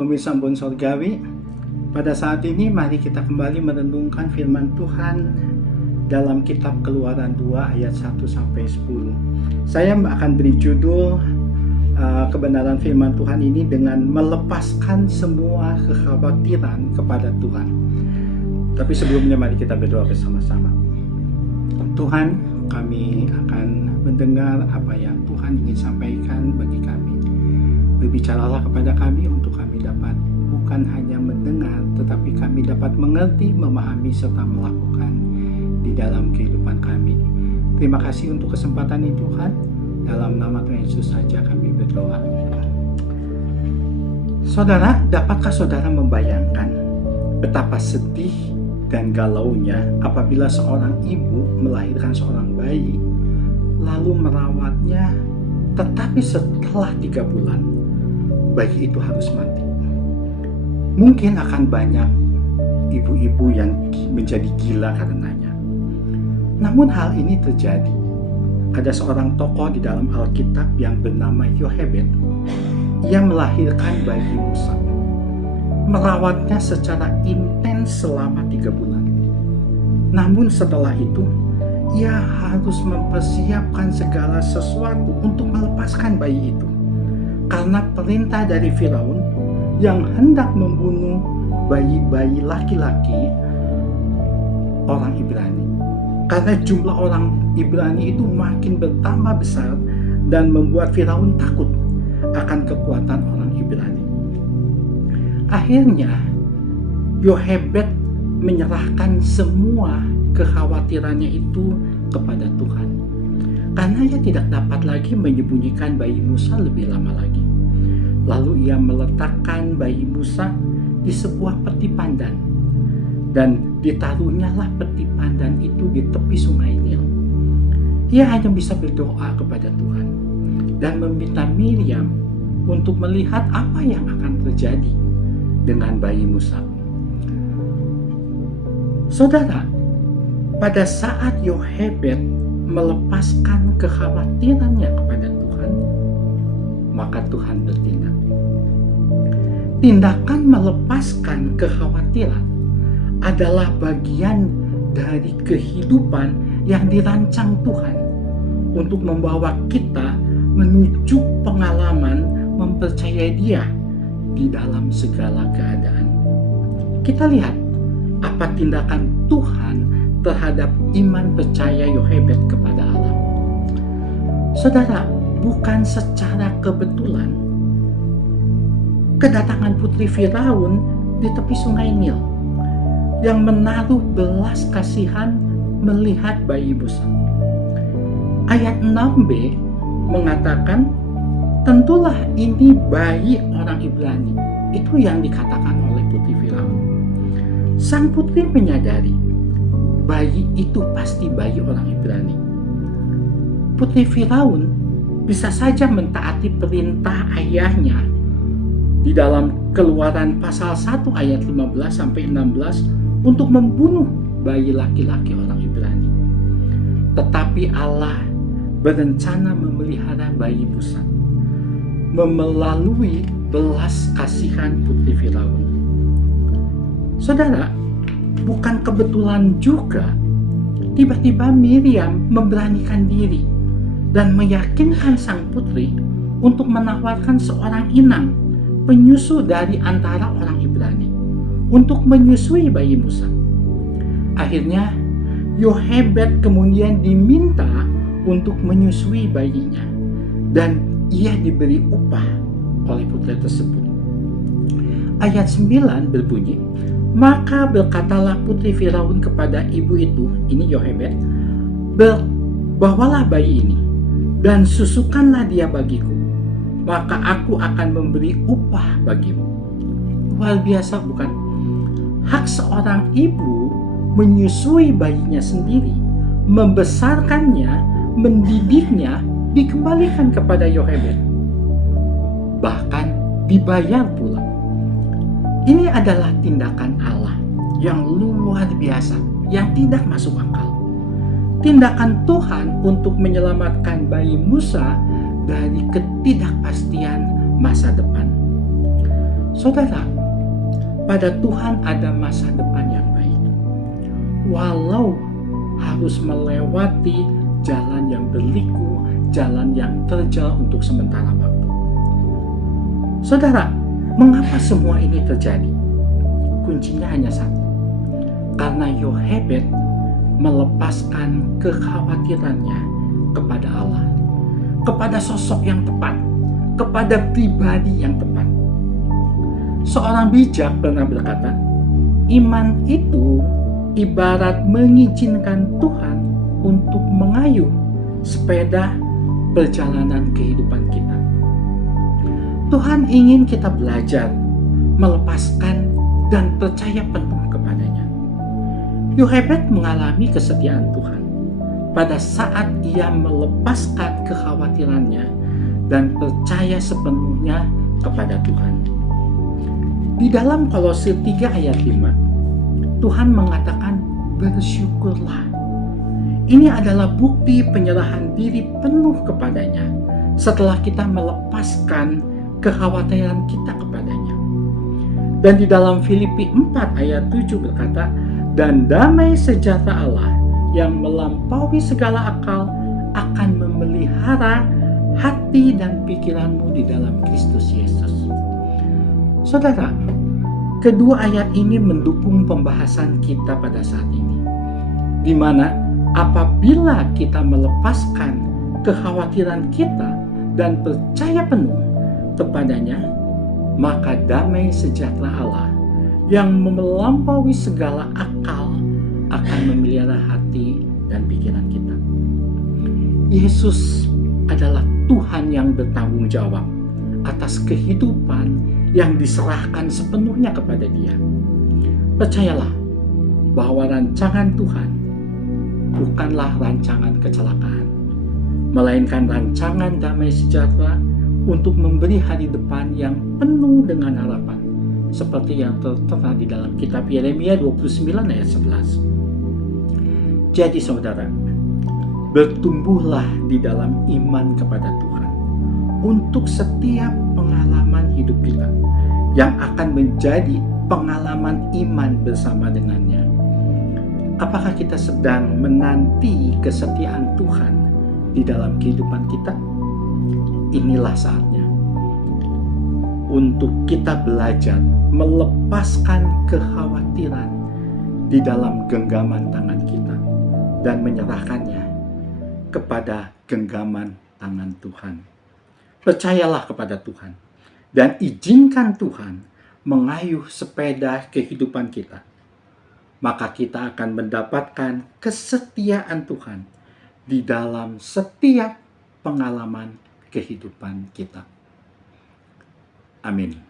Pemirsa Embun Sorgawi, pada saat ini mari kita kembali merenungkan firman Tuhan dalam kitab Keluaran 2 ayat 1 sampai 10. Saya akan beri judul kebenaran firman Tuhan ini dengan melepaskan semua kekhawatiran kepada Tuhan. Tapi sebelumnya mari kita berdoa bersama-sama. Tuhan, kami akan mendengar apa yang Tuhan ingin sampaikan bagi kami. Berbicaralah kepada kami untuk kami dapat bukan hanya mendengar, tetapi kami dapat mengerti, memahami, serta melakukan di dalam kehidupan kami. Terima kasih untuk kesempatan ini Tuhan. Dalam nama Tuhan Yesus saja kami berdoa. Saudara, dapatkah saudara membayangkan betapa sedih dan galaunya apabila seorang ibu melahirkan seorang bayi, lalu merawatnya, tetapi setelah 3 bulan, bayi itu harus mati. Mungkin akan banyak ibu-ibu yang menjadi gila karenanya. Namun hal ini terjadi. Ada seorang tokoh di dalam Alkitab yang bernama Yohebed. Ia melahirkan bayi Musa. Merawatnya secara intens selama 3 bulan. Namun setelah itu, ia harus mempersiapkan segala sesuatu untuk melepaskan bayi itu. Karena perintah dari Firaun yang hendak membunuh bayi-bayi laki-laki orang Ibrani. Karena jumlah orang Ibrani itu makin bertambah besar dan membuat Firaun takut akan kekuatan orang Ibrani. Akhirnya Yohebed menyerahkan semua kekhawatirannya itu kepada Tuhan. Karena ia tidak dapat lagi menyembunyikan bayi Musa lebih lama lagi. Lalu ia meletakkan bayi Musa di sebuah peti pandan. Dan ditaruhnyalah peti pandan itu di tepi sungai Nil. Ia hanya bisa berdoa kepada Tuhan. Dan meminta Miriam untuk melihat apa yang akan terjadi dengan bayi Musa. Saudara, pada saat Yohebed melepaskan kekhawatirannya kepada Tuhan, maka Tuhan bertindak. Tindakan melepaskan kekhawatiran adalah bagian dari kehidupan yang dirancang Tuhan untuk membawa kita menuju pengalaman mempercayai Dia di dalam segala keadaan. Kita lihat apa tindakan Tuhan terhadap iman percaya Yohebed kepada Allah. Saudara, bukan secara kebetulan kedatangan putri Firaun di tepi sungai Nil yang menaruh belas kasihan melihat bayi Musa. Ayat 6b mengatakan, tentulah ini bayi orang Ibrani. Itu yang dikatakan oleh putri Firaun. Sang putri menyadari bayi itu pasti bayi orang Ibrani. Putri Firaun bisa saja mentaati perintah ayahnya di dalam Keluaran pasal 1 ayat 15 sampai 16 untuk membunuh bayi laki-laki orang Ibrani. Tetapi Allah berencana memelihara bayi Musa melalui belas kasihan putri Firaun. Saudara, bukan kebetulan juga tiba-tiba Miriam memberanikan diri dan meyakinkan sang putri untuk menawarkan seorang inang penyusu dari antara orang Ibrani untuk menyusui bayi Musa. Akhirnya Yohebed kemudian diminta untuk menyusui bayinya dan ia diberi upah oleh putri tersebut. Ayat 9 berbunyi, maka berkatalah putri Firaun kepada ibu itu, ini Yohebed, bawalah bayi ini dan susukanlah dia bagiku, maka aku akan memberi upah bagimu. Luar biasa bukan? Hak seorang ibu menyusui bayinya sendiri, membesarkannya, mendidiknya, dikembalikan kepada Yohebed. Bahkan dibayar pula. Ini adalah tindakan Allah yang luar biasa, yang tidak masuk akal. Tindakan Tuhan untuk menyelamatkan bayi Musa dari ketidakpastian masa depan. Saudara, pada Tuhan ada masa depan yang baik. Walau harus melewati jalan yang berliku, jalan yang terjal untuk sementara waktu. Saudara, mengapa semua ini terjadi? Kuncinya hanya satu. Karena Yochebed melepaskan kekhawatirannya kepada Allah, kepada sosok yang tepat, kepada pribadi yang tepat. Seorang bijak pernah berkata, iman itu ibarat mengizinkan Tuhan untuk mengayuh sepeda perjalanan kehidupan kita. Tuhan ingin kita belajar, melepaskan, dan percaya penuh kepadanya. Yochebed mengalami kesetiaan Tuhan pada saat ia melepaskan kekhawatirannya dan percaya sepenuhnya kepada Tuhan. Di dalam Kolose 3 ayat 5, Tuhan mengatakan bersyukurlah. Ini adalah bukti penyerahan diri penuh kepadanya setelah kita melepaskan kekhawatiran kita kepadanya. Dan di dalam Filipi 4 ayat 7 berkata, dan damai sejahtera Allah yang melampaui segala akal akan memelihara hati dan pikiranmu di dalam Kristus Yesus. Saudara, kedua ayat ini mendukung pembahasan kita pada saat ini, di mana apabila kita melepaskan kekhawatiran kita dan percaya penuh kepadanya, maka damai sejahtera Allah yang melampaui segala akal akan memelihara hati dan pikiran kita. Yesus adalah Tuhan yang bertanggung jawab atas kehidupan yang diserahkan sepenuhnya kepada Dia. Percayalah bahwa rancangan Tuhan bukanlah rancangan kecelakaan, melainkan rancangan damai sejahtera untuk memberi hari depan yang penuh dengan harapan, seperti yang tertera di dalam kitab Yeremia 29 ayat 11. Jadi saudara, bertumbuhlah di dalam iman kepada Tuhan untuk setiap pengalaman hidup kita yang akan menjadi pengalaman iman bersama dengannya. Apakah kita sedang menanti kesetiaan Tuhan di dalam kehidupan kita? Inilah saatnya untuk kita belajar melepaskan kekhawatiran di dalam genggaman tangan kita dan menyerahkannya kepada genggaman tangan Tuhan. Percayalah kepada Tuhan dan izinkan Tuhan mengayuh sepeda kehidupan kita. Maka kita akan mendapatkan kesetiaan Tuhan di dalam setiap pengalaman kehidupan kita. Amin.